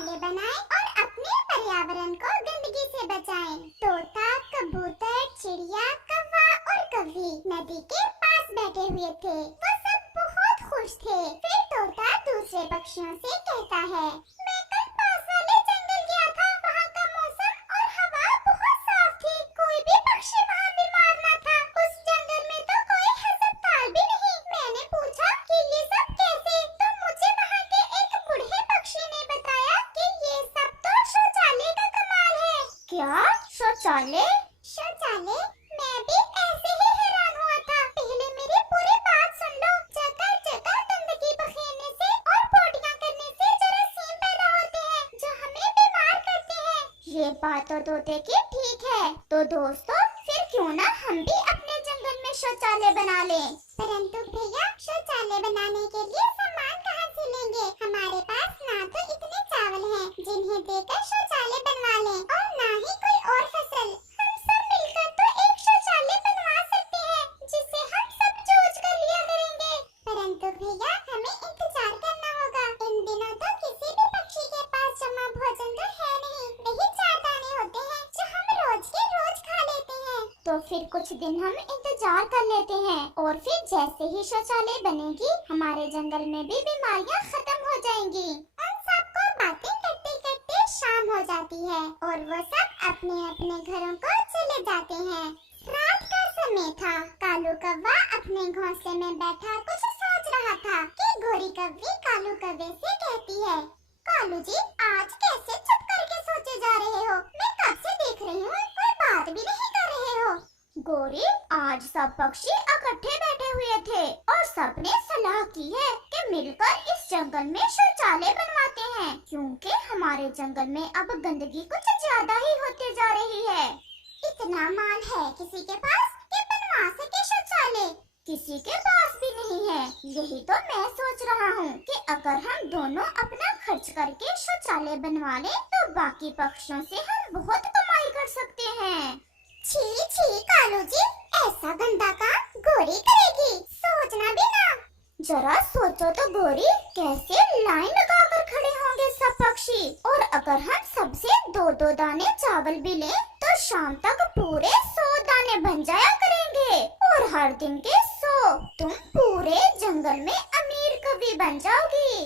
शौचालय बनाएं और अपने पर्यावरण को गंदगी से बचाएं। तोता, कबूतर, चिड़िया, कौवा और कौवी नदी के पास बैठे हुए थे। वो सब बहुत खुश थे। फिर तोता दूसरे पक्षियों से कहता है, मैं कल पास वाले जंगल गया था। वहाँ का मौसम और हवा बहुत साफ थी। कोई भी पक्षी वहाँ बीमार न था। उस जंगल में तो कोई अस्पताल भी नहीं। मैंने पूछा कि ये सब कैसे, तो मुझे वहाँ के एक बूढ़े पक्षी ने बताया कि ये सब तो शौचालय का कमाल है। क्या शौचालय? शौचालय? मैं भी ऐसे ही हैरान हुआ था। पहले मेरी पूरी बात सुन लो। जगह जगह गंदगी बखेरने से और पोटियां करने से जरासीम पैदा होते हैं जो हमें बीमार करते हैं। ये बात तो तोते की ठीक है। तो दोस्तों, फिर क्यों ना हम भी अपने जंगल में शौचालय बना लें। परंतु भैया, शौचालय बनाने के लिए सामान कहाँ से लेंगे? हमारे पास ना तो इतने चावल हैं जिन्हें देकर शौचालय बनवा लें, और ना ही कोई और फसल। हम सब मिलकर तो एक शौचालय बनवा सकते हैं जिसे हम सब चूज कर लिया करेंगे। परंतु भैया, हमें इंतजार करना होगा। इन दिनों तो किसी भी पक्षी के पास जमा भोजन तो है नहीं। वही 4 दाने होते हैं जो हम रोज के रोज खा लेते हैं। तो फिर कुछ दिन हम इंतजार कर लेते हैं, और फिर जैसे ही शौचालय बनेगी हमारे जंगल में भी बीमारियां खत्म हो जाएंगी। उन सबको बातें करते करते शाम हो जाती है और वो सब अपने अपने घरों को चले जाते हैं। रात का समय था। कालू कौवा अपने घोंसले में बैठा कुछ सोच रहा था कि गोरी कौवी कालू कौवे से कहती है, कालू जी, आज कैसे चुप करके सोचे जा रहे हो? मैं कब से देख रही हूँ, कोई बात भी नहीं कर रहे हो। गोरी, आज सब पक्षी इकट्ठे बैठे हुए थे और सबने सलाह की है कि मिलकर इस जंगल में शौचालय बनवाते हैं, क्योंकि हमारे जंगल में अब गंदगी कुछ ज्यादा ही होती जा रही है। इतना माल है किसी के पास कि बनवा सके शौचालय? किसी के पास भी नहीं है। यही तो मैं सोच रहा हूँ कि अगर हम दोनों अपना खर्च करके शौचालय बनवा लें तो बाकी पक्षियों से हम बहुत कमाई कर सकते हैं। छी छी कालू जी, ऐसा गंदा काम गोरी करेगी? सोचना भी ना। जरा सोचो तो गोरी, कैसे लाइन लगाकर खड़े होंगे सब पक्षी, और अगर हम सबसे 2-2 दाने चावल भी लें तो शाम तक पूरे 100 दाने बन जाया करेंगे, और हर दिन के 100। तुम पूरे जंगल में अमीर कभी बन जाओगी।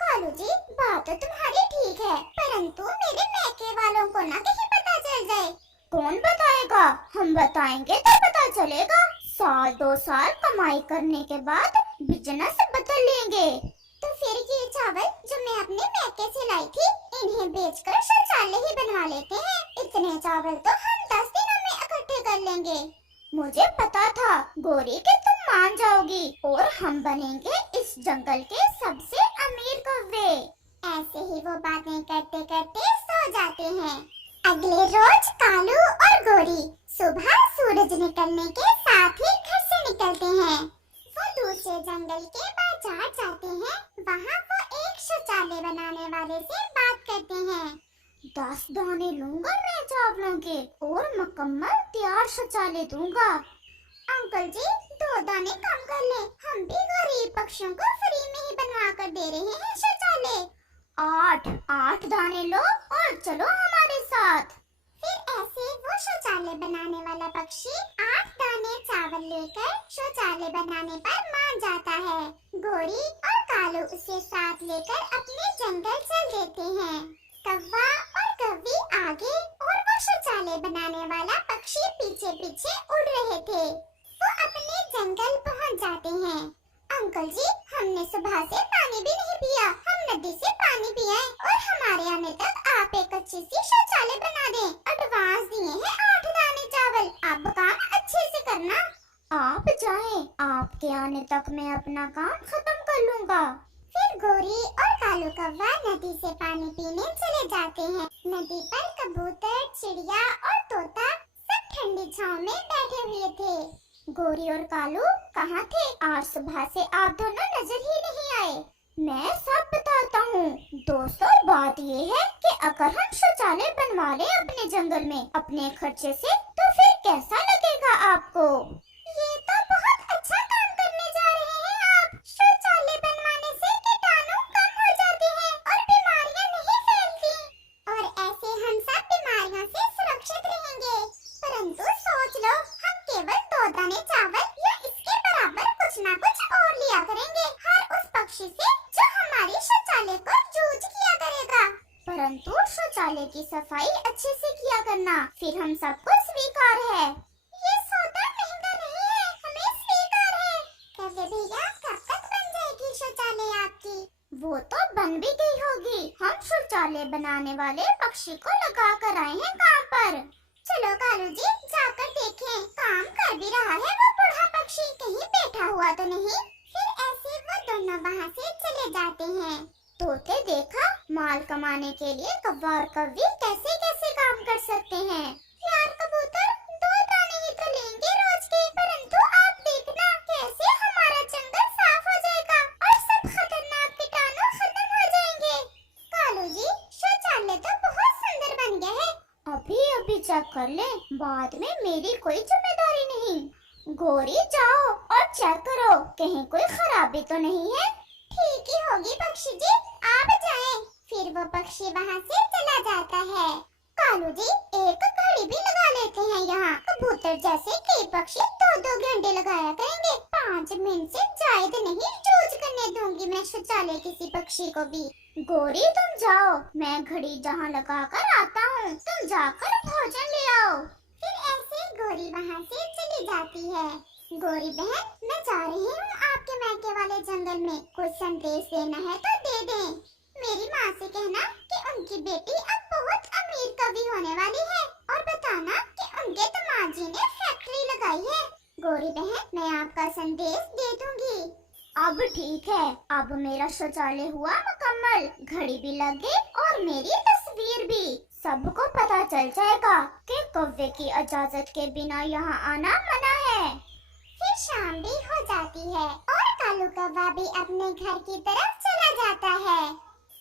कालू जी, बात तो तुम्हारी ठीक है, परंतु मेरे मैके वालों को ना कहीं पता चल जाए। कौन बताएगा? हम बताएंगे तो पता चलेगा। 1-2 साल कमाई करने के बाद बिजनेस बदल लेंगे। तो फिर ये चावल जो मैं अपने मैके से लाई थी, इन्हें बेचकर शौचालय ही बनवा लेते हैं। इतने चावल तो हम 10 दिनों में इकट्ठे कर लेंगे। मुझे पता था गोरी कि तुम मान जाओगी, और हम बनेंगे इस जंगल के सबसे अमीर कौवे। ऐसे ही वो बातें करते करते सो जाते हैं। अगले रोज कालू और गोरी सुबह सूरज निकलने के साथ ही घर से निकलते हैं। वो दूसरे जंगल के बाजार जाते हैं। वहाँ वो एक शौचालय बनाने वाले से बात करते हैं। 10 दाने लूंगा मैं चावलों के, और मुकम्मल तैयार शौचालय दूंगा। अंकल जी, 2 दाने कम कर ले। हम भी गरीब पक्षियों को फ्री में ही बनवा कर दे रहे हैं शौचालय। 8 दाने लो और चलो हमारे साथ। फिर ऐसे वो शौचालय बनाने वाला पक्षी 8 दाने चावल लेकर शौचालय बनाने पर मान जाता है। गोरी और कालू उसे साथ लेकर अपने जंगल चल देते हैं। कौवा और कौवी आगे और वो शौचालय बनाने वाला पक्षी पीछे पीछे उड़ रहे थे। वो अपने जंगल पहुंच जाते हैं। अंकल जी, हमने सुबह से पानी भी नहीं पिया। हम नदी से पानी पिए और हमारे आने तक आप एक अच्छी सी शौचालय बना दें। एडवांस दिए हैं 8 दाने चावल। अब काम अच्छे से करना। आप जाएं, आपके आने तक मैं अपना काम खत्म कर लूंगा। फिर गोरी और कालू कौवा नदी से पानी पीने चले जाते हैं। नदी पर कबूतर, चिड़िया और तोता सब ठंडी छांव में बैठे हुए थे। गोरी और कालू कहाँ थे? आज सुबह से आप दोनों नजर ही नहीं आए। मैं सब बताता हूँ। दोस्तों, बात ये है कि अगर हम शौचालय बनवा लें अपने जंगल में अपने खर्चे से, तो फिर कैसा लगेगा आपको? ये तो बहुत अच्छा काम करने जा रहे हैं आप। शौचालय बनवाने से कीटाणु कम हो जाते हैं और बीमारियां नहीं फैलती। परंतु शौचालय की सफाई अच्छे से किया करना, फिर हम सबको स्वीकार है। ये सौदा महंगा नहीं है, हमें स्वीकार है। कहते भैया कब तक बन जाएगी शौचालय आपकी? वो तो बन भी गई होगी। हम शौचालय बनाने वाले पक्षी को लगा कर आए हैं काम पर। चलो कालू जी जाकर देखें, काम कर भी रहा है वो बूढ़ा पक्षी, कहीं बैठा हुआ तो नहीं। फिर ऐसे वो दोनों वहाँ से चले जाते हैं। तोते देखा, माल कमाने के लिए कौवा और कौवी कैसे कैसे काम कर सकते हैं। यार कबूतर, 2 दाने ही तो लेंगे रोज के, परंतु आप देखना कैसे हमारा जंगल साफ हो जाएगा और सब खतरनाक कीटाणु खत्म हो जाएंगे। कालू जी शौचालय तो बहुत सुंदर बन गया है। अभी अभी चेक कर ले, बाद में मेरी कोई जिम्मेदारी नहीं। गोरी जाओ और चेक करो कहीं कोई खराबी तो नहीं है। ठीक ही होगी पक्षी जी, आप जाएं। फिर वो पक्षी वहाँ से चला जाता है। कालू जी एक घड़ी भी लगा लेते हैं यहाँ। कबूतर जैसे कई पक्षी 2-2 घंटे लगाया करेंगे, 5 मिनट से ज्यादा नहीं यूज करने दूंगी मैं शौचालय किसी पक्षी को भी। गोरी तुम जाओ, मैं घड़ी जहाँ लगा कर आता हूँ, तुम जाकर भोजन ले आओ। फिर ऐसे गोरी वहाँ से चली जाती है। गोरी बहन, मैं जा रही हूँ आपके मायके वाले जंगल में, कुछ संदेश देना है तो दे दें। मेरी माँ से कहना कि उनकी बेटी अब बहुत अमीर कवि होने वाली है, और बताना कि उनके दामाद जी ने फैक्ट्री लगाई है। गोरी बहन, मैं आपका संदेश दे दूंगी। अब ठीक है, अब मेरा शौचालय हुआ मुकम्मल, घड़ी भी लग गई और मेरी तस्वीर भी। सबको पता चल जाएगा कि कौवे की इजाजत के बिना यहाँ आना मना है। फिर शाम भी हो जाती है और कालू कौवा भी अपने घर की तरफ चला जाता है।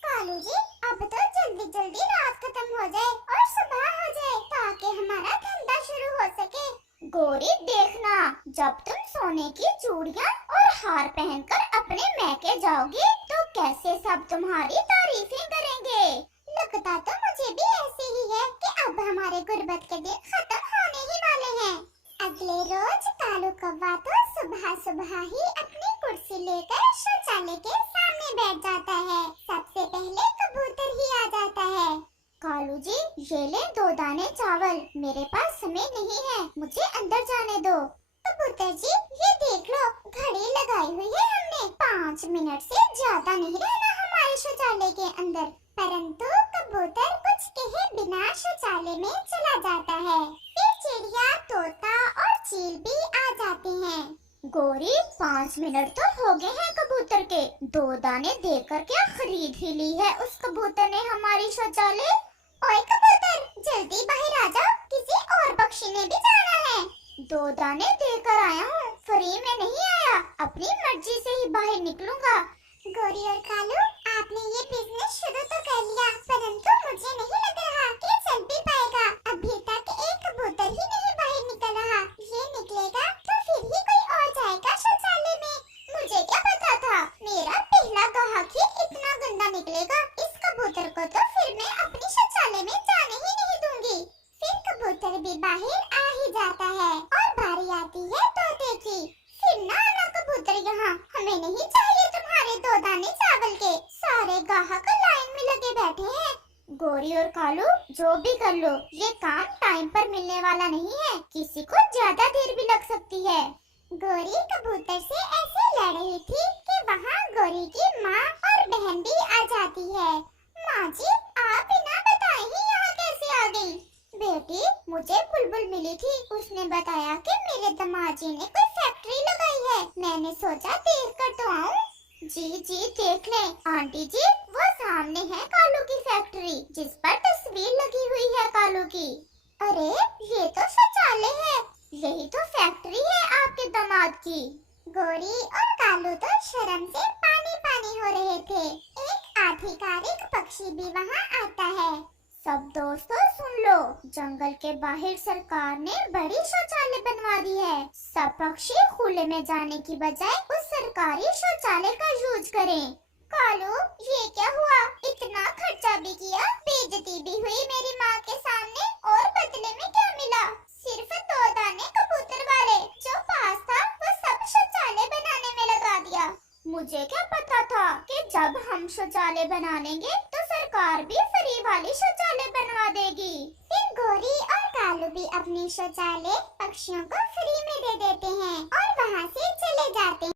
कालू जी अब तो जल्दी जल्दी रात खत्म हो जाए और सुबह हो जाए ताकि हमारा धंधा शुरू हो सके। गोरी देखना, जब तुम सोने की चूड़ियाँ और हार पहनकर अपने मैके जाओगी तो कैसे सब तुम्हारी तारीफें करेंगे। लगता तो मुझे भी ऐसे ही है कि अब हमारे गुर्बत के दिन खत्म होने ही वाले हैं। अगले रोज कालू कौवा तो सुबह सुबह ही अपनी कुर्सी लेकर शौचालय के सामने बैठ जाता है। सबसे पहले कबूतर ही आ जाता है। कालू जी ये ले 2 दाने चावल, मेरे पास समय नहीं है, मुझे अंदर जाने दो। कबूतर जी ये देख लो, घड़ी लगाई हुई है हमने, 5 मिनट से ज्यादा नहीं रहना हमारे शौचालय के अंदर। परंतु कबूतर कुछ कहे बिना शौचालय में चला जाता है। फिर चिड़िया, तोता और चील भी आ जाते हैं। गोरी 5 मिनट तो हो गए हैं कबूतर के, 2 दाने देकर क्या खरीद ही ली है उस कबूतर ने हमारी शौचालय। ओए कबूतर, जल्दी बाहर आ जाओ, किसी और पक्षी ने भी जाना है। 2 दाने देकर आया हूँ, फ्री में नहीं आया, अपनी मर्जी से ही बाहर निकलूंगा। गोरी और कालू, आपने ये बिजनेस शुरू तो कर लिया, परंतु मुझे नहीं लग रहा कि चल भी पाएगा। अभी तक एक कबूतर ही नहीं बाहर निकल रहा, ये निकलेगा तो फिर ही कोई और जाएगा शौचालय में। मुझे क्या पता था मेरा पहला ग्राहक ही इतना गंदा निकलेगा। इस कबूतर को तो फिर मैं अपनी शौचालय में जाने ही नहीं दूंगी। फिर कबूतर भी बाहर आ ही जाता है और बारी आती है तोते की। फिर ना आना कबूतर यहाँ, हमें नहीं चाहिए तुम्हारे 2 दाने चावल के, सारे ग्राहक लाइन में लगे बैठे हैं। गोरी और कालू जो भी कर लो, ये काम टाइम पर मिलने वाला नहीं है, किसी को ज्यादा देर भी लग सकती है। गोरी कबूतर से ऐसे लड़ रही थी कि वहाँ गोरी की माँ और बहन भी आ जाती है। माँ जी आप बिना बताए ही यहाँ कैसे आ गई? बेटी मुझे बुलबुल मिली थी, उसने बताया कि मेरे दामाद जी ने कोई फैक्ट्री लगाई है, मैंने सोचा देख कर तो आऊँ। जी देख लें आंटी जी, वो सामने है कालू की फैक्ट्री जिस पर तस्वीर लगी हुई है कालू की। अरे ये तो शौचालय है, यही तो फैक्ट्री है आपके दामाद की। गोरी और कालू तो शर्म से पानी पानी हो रहे थे। एक आधिकारिक पक्षी भी वहाँ आता है। सब दोस्तों सुन लो, जंगल के बाहर सरकार ने बड़ी शौचालय बनवा दी है। सब पक्षी खुले में जाने की बजाय उस सरकारी शौचालय का यूज करें। कालू ये क्या हुआ? इतना खर्चा भी किया, बेइज्जती भी हुई मेरी माँ के सामने, और बदले में क्या मिला? सिर्फ 2 दाने कबूतर वाले, जो पास था वो सब शौचालय बनाने में लगा दिया। मुझे क्या पता था कि जब हम शौचालय बना लेंगे तो सरकार भी फ्री वाली शौचालय बनवा देगी। फिर गोरी और कालू भी अपने शौचालय पक्षियों को फ्री में दे देते हैं और वहाँ से चले जाते हैं।